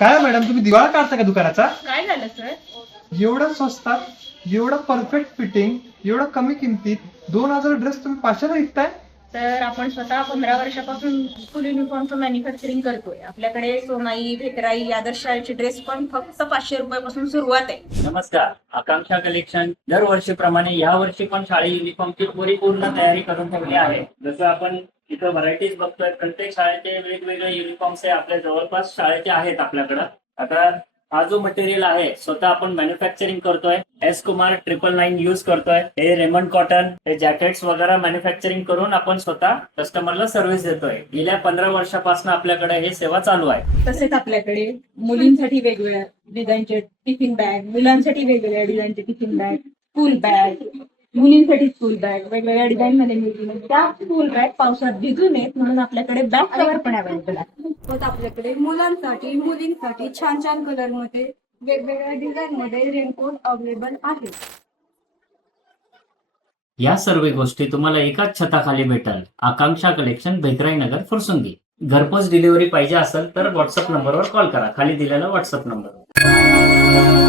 काय मॅडम, तुम्ही दिवाळा काढता का दुकानाचा? काय झालं सर? एवढं स्वस्तात, एवढं परफेक्ट फिटिंग, एवढं कमी किमतीत 2,000 ड्रेस तुम्ही 500ला विकताय? तर आपण स्वतः 15 वर्षापासून स्कूल युनिफॉर्मचं मॅन्युफॅक्चरिंग करतोय. आपल्याकडे सोनाई, भेकराई, आदर्श शाळेचे ड्रेस पण फक्त 500 रुपयापासून सुरुवात आहे. नमस्कार. आकांक्षा कलेक्शन दरवर्षीप्रमाणे या वर्षी पण शाळेत युनिफॉर्मची परिपूर्ण तयारी करून ठेवली आहे. जसं आपण इथं व्हरायटीज बघतोय, प्रत्येक शाळेचे वेगवेगळे युनिफॉर्म्स हे आपल्या जवळपास शाळेचे आहेत आपल्याकडं. आता हा जो मटेरियल आहे स्वतः आपण मॅन्युफॅक्चरिंग करतोय. एस कुमार 999 यूज करतोय. हे रेमंड कॉटन, हे जॅकेट्स वगैरे मॅन्युफॅक्चरिंग करून आपण स्वतः कस्टमरला सर्व्हिस देतोय. गेल्या 15 वर्षापासून आपल्याकडे हे सेवा चालू आहे. तसेच आपल्याकडे मुलींसाठी वेगवेगळ्या डिझाईनचे टिफिन बॅग, मुलांसाठी वेगवेगळ्या डिझाईनचे टिफिन बॅग, स्कूल बॅग, मुलींसाठी स्कूल बॅग वेगवेगळ्या डिझाईन मध्ये मिळतील. त्या स्कूल बॅग पावसात भिजू नयेत म्हणून आपल्याकडे बॅग कव्हर पण अवेलेबल आहे. आपल्याकडे मुलांसाठी मुलींसाठी छान छान कलर मध्ये वेगवेगळ्या डिझाईन मध्ये रेनकोट अवेलेबल आहे. या सर्व गोष्टी तुम्हाला एकाच छताखाली भेटल. आकांक्षा कलेक्शन, भेकराई नगर, फुरसुंगी. घरपोच डिलिव्हरी पाहिजे असेल तर व्हॉट्सअप नंबरवर कॉल करा. खाली दिलेला व्हॉट्सअप नंबर.